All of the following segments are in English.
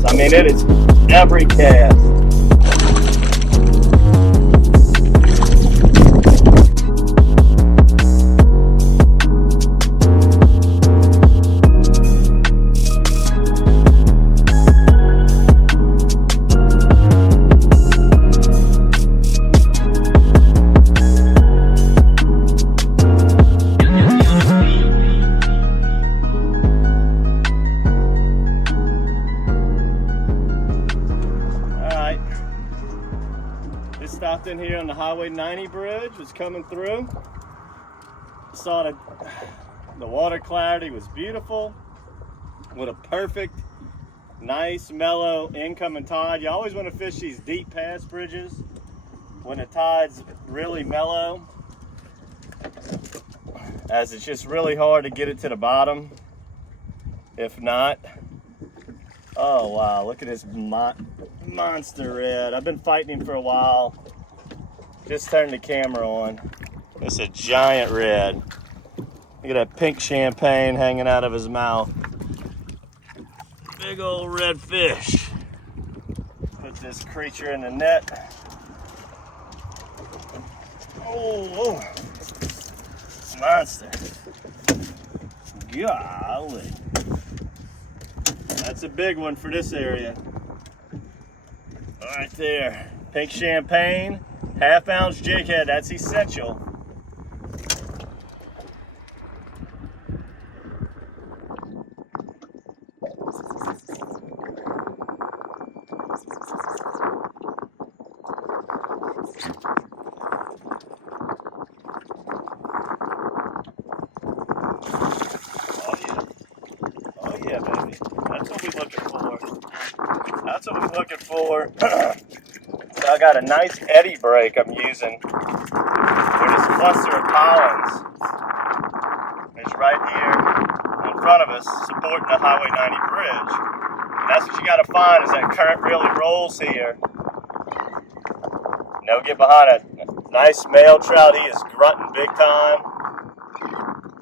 cast. I mean, it is every cast. Stopped in here on the Highway 90 bridge, was coming through. Saw the water clarity was beautiful with a perfect, nice, mellow incoming tide. You always want to fish these deep pass bridges when the tide's really mellow, as it's just really hard to get it to the bottom. If not, oh wow, look at this monster red. I've been fighting him for a while. Just turned the camera on. It's a giant red. Look at that pink champagne hanging out of his mouth. Big old red fish. Put this creature in the net. Oh, monster. Golly. That's a big one for this area. Right there. Pink champagne, half-ounce jig head. That's essential. Oh yeah, baby. That's what we're looking for. That's what we're looking for. So I got a nice eddy brake I'm using with this cluster of pollens. It's right here in front of us, supporting the Highway 90 bridge. And that's what you got to find, is that current really rolls here. Now get behind a nice male trout. He is grunting big time.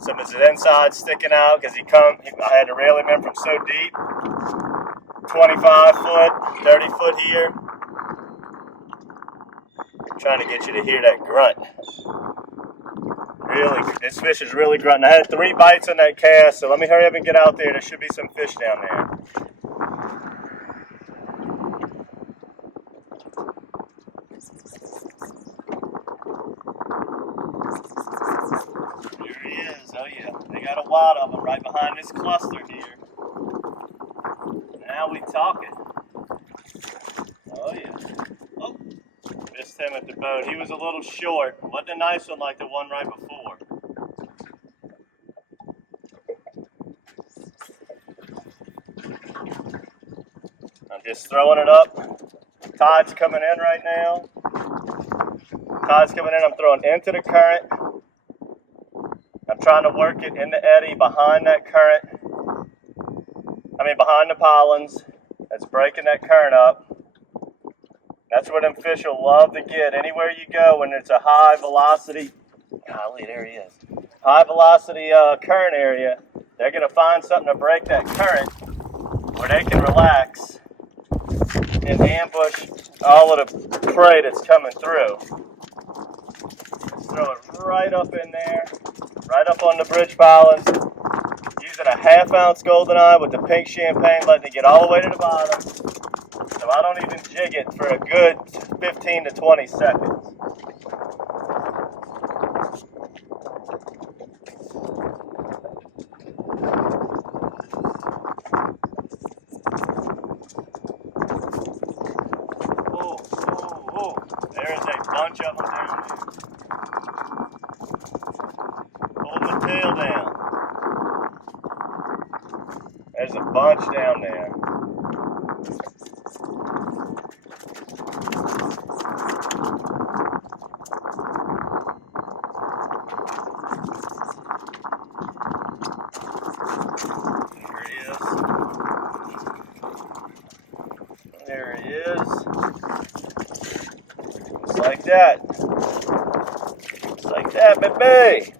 Some of his inside sticking out because I had to reel him in from so deep. 25 foot, 30 foot here. I'm trying to get you to hear that grunt. Really, this fish is really grunting. I had 3 bites on that cast, so let me hurry up and get out there. There should be some fish down there. There he is. Oh yeah, they got a lot of them right behind this cluster here. Now we talking. Oh yeah. Oh, missed him at the boat. He was a little short. Wasn't a nice one like the one right before. I'm just throwing it up. Tide's coming in right now. Tide's coming in. I'm throwing into the current. I'm trying to work it in the eddy behind that current. Behind the pollens. That's breaking that current up. That's where them fish will love to get. Anywhere you go when it's a high velocity, golly, there he is. High velocity current area, they're going to find something to break that current where they can relax and ambush all of the prey that's coming through. Just throw it right up in there, right up on the bridge pollens. Using a half-ounce goldeneye with the pink champagne, letting it get all the way to the bottom. So I don't even jig it for a good 15 to 20 seconds. Oh. There's a bunch of them down there. Holding the tail down. There's a bunch down there. There he is. Just like that. Just like that, baby.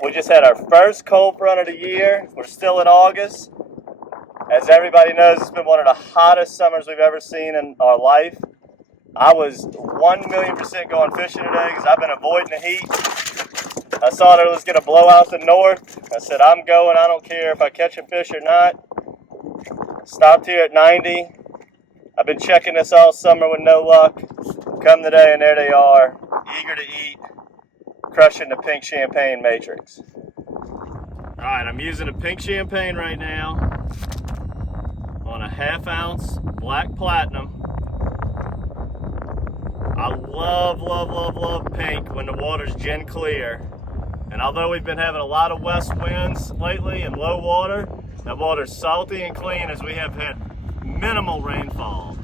We just had our first cold front of the year. We're still in August. As everybody knows, it's been one of the hottest summers we've ever seen in our life. I was 1,000,000% going fishing today because I've been avoiding the heat. I saw that it was going to blow out the north. I said, I'm going. I don't care if I catch a fish or not. Stopped here at 90. I've been checking this all summer with no luck. Come today and there they are, eager to eat, crushing the pink champagne matrix. All right, I'm using a pink champagne right now on a 1/2 ounce black platinum. I love, love, love, love pink when the water's gin clear. And although we've been having a lot of west winds lately and low water, that water's salty and clean as we have had minimal rainfall.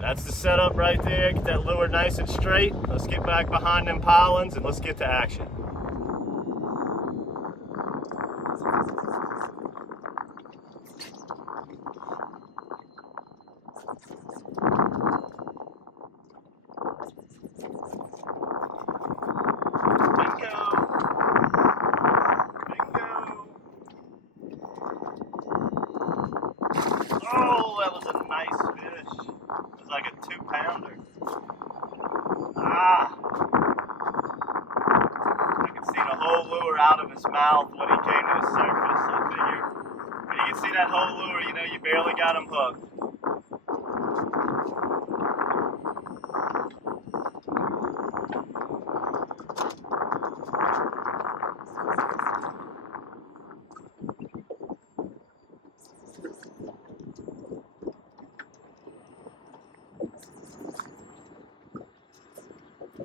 That's the setup right there. Get that lure nice and straight. Let's get back behind them pylons and let's get to action. Oh, that was a nice fish. It was like a 2-pounder. I could see the whole lure out of his mouth when he came to the surface. I figured, when you can see that whole lure, you know you barely got him hooked.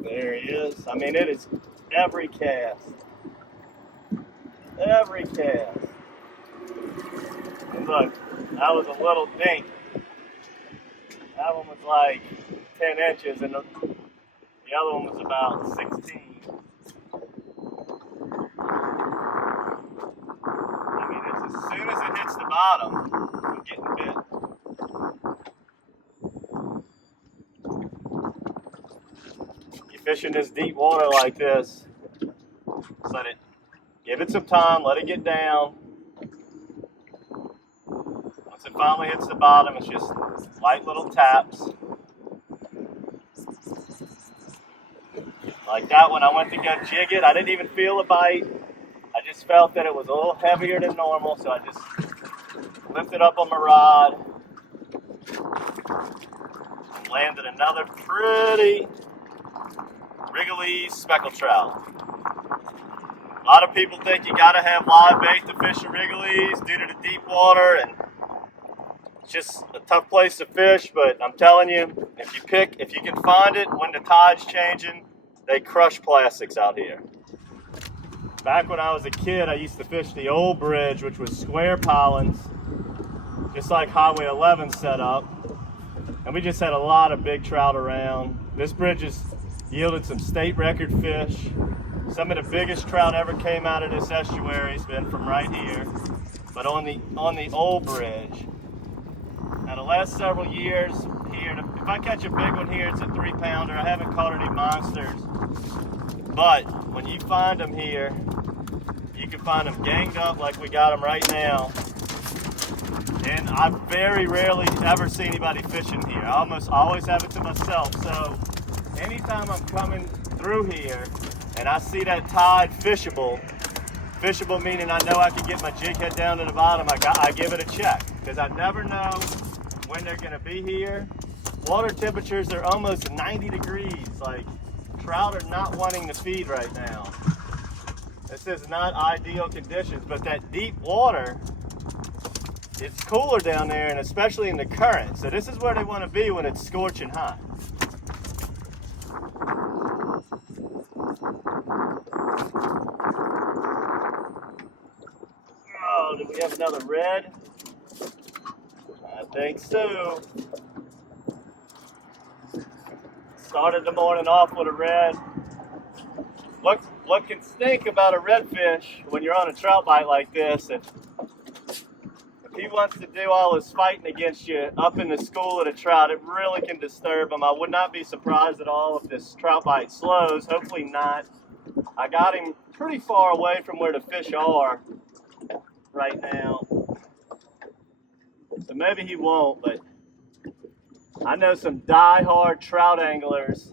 There he is. I mean, it is every cast. Every cast. And look, that was a little dink. That one was like 10 inches, and the other one was about 16. I mean, it's as soon as it hits the bottom, I'm getting bit. Fishing this deep water like this, give it some time, let it get down. Once it finally hits the bottom, it's just light little taps. Like that one, I went to go jig it. I didn't even feel a bite. I just felt that it was a little heavier than normal, so I just lifted up on my rod and landed another pretty Wrigley's speckled trout. A lot of people think you gotta have live bait to fish the Wrigley's due to the deep water, and it's just a tough place to fish, but I'm telling you, if you can find it when the tide's changing, they crush plastics out here. Back when I was a kid, I used to fish the old bridge, which was square pylons, just like Highway 11 set up, and we just had a lot of big trout around. This bridge is yielded some state record fish. Some of the biggest trout ever came out of this estuary has been from right here, but on the old bridge. Now the last several years here, if I catch a big one here, it's a 3-pounder. I haven't caught any monsters, but when you find them here, you can find them ganged up like we got them right now. And I very rarely ever see anybody fishing here. I almost always have it to myself. So anytime I'm coming through here and I see that tide fishable meaning I know I can get my jig head down to the bottom, I give it a check, because I never know when they're going to be here. Water temperatures are almost 90 degrees. Like, trout are not wanting to feed right now. This is not ideal conditions, but that deep water, it's cooler down there, and especially in the current. So this is where they want to be when it's scorching hot. Oh, do we have another red? I think so. Started the morning off with a red. What can stink about a redfish when you're on a trout bite like this? If he wants to do all his fighting against you up in the school of the trout, it really can disturb him. I would not be surprised at all if this trout bite slows. Hopefully not. I got him pretty far away from where the fish are right now. So maybe he won't, but I know some die-hard trout anglers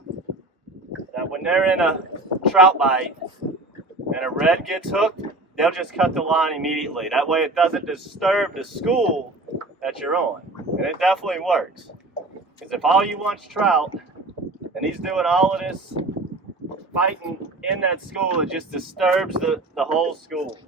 that when they're in a trout bite and a red gets hooked, they'll just cut the line immediately. That way it doesn't disturb the school that you're on. And it definitely works. Because if all you want's trout, and he's doing all of this fighting in that school, it just disturbs the whole school.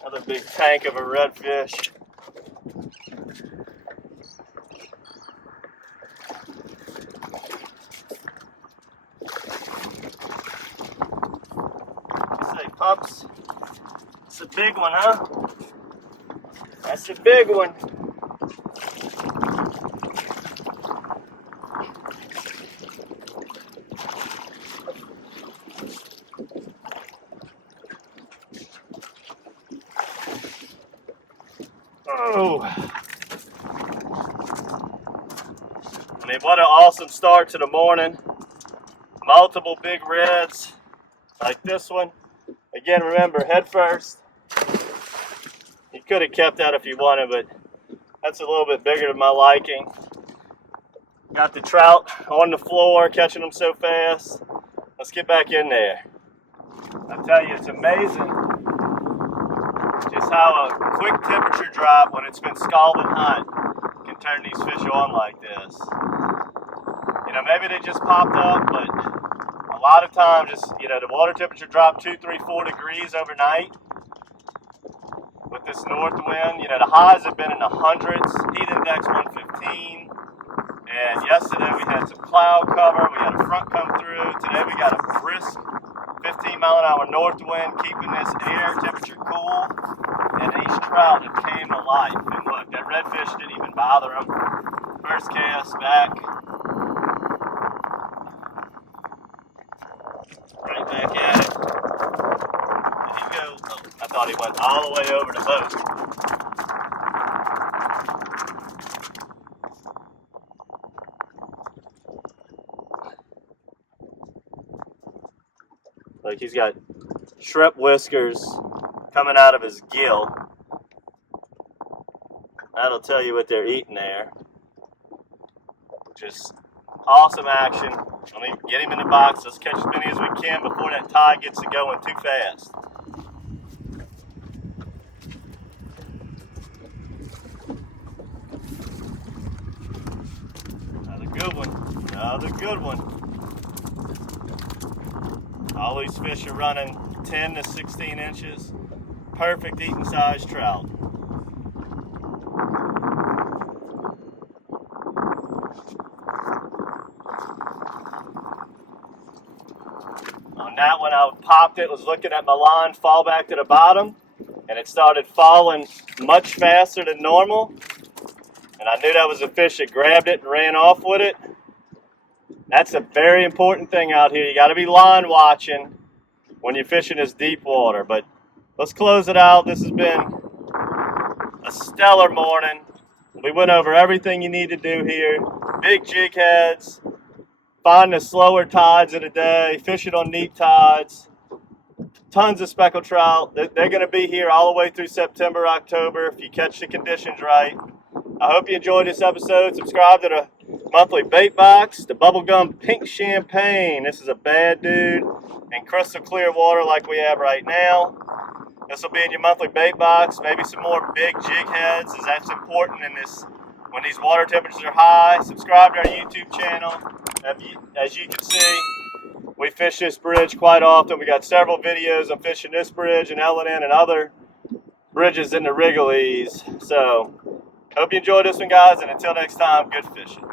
Another big tank of a redfish. Say, pups, it's a big one, huh? That's a big one. Oh, I mean, what an awesome start to the morning. Multiple big reds like this one. Again, remember, head first. You could have kept that if you wanted, but that's a little bit bigger than my liking. Got the trout on the floor, catching them so fast. Let's get back in there. I tell you, it's amazing just how a quick temperature drop when it's been scalding hot can turn these fish on like this. You know, maybe they just popped up, but a lot of times, just, you know, the water temperature dropped 2, 3, 4 degrees overnight with this north wind. You know, the highs have been in the hundreds, heat index 115. And yesterday we had some cloud cover, we had a front come through. Today we got a brisk 15-mile-an-hour north wind, keeping this air temperature cool. And these trout have came to life. And look, that redfish didn't even bother them. First cast back. Right back at it. Did he go? Oh, I thought he went all the way over the boat. Like, he's got shrimp whiskers coming out of his gill. That'll tell you what they're eating there. Just awesome action. Let me get him in the box. Let's catch as many as we can before that tide gets to going too fast. Another good one. Another good one. All these fish are running 10 to 16 inches. Perfect eating size trout. On that one, I popped it, was looking at my line fall back to the bottom, and it started falling much faster than normal. And I knew that was a fish that grabbed it and ran off with it. That's a very important thing out here. You got to be line watching when you're fishing this deep water. But let's close it out. This has been a stellar morning. We went over everything you need to do here. Big jig heads, find the slower tides of the day, fishing on neap tides. Tons of speckled trout. They're going to be here all the way through September, October if you catch the conditions right. I hope you enjoyed this episode. Subscribe to the monthly bait box, the bubblegum pink champagne. This is a bad dude, and crystal clear water like we have right now. This will be in your monthly bait box. Maybe some more big jig heads, as that's important in this when these water temperatures are high. Subscribe to our YouTube channel. As you can see, we fish this bridge quite often. We got several videos of fishing this bridge and L&N and other bridges in the Wrigley's. So Hope you enjoyed this one, guys, and until next time, good fishing.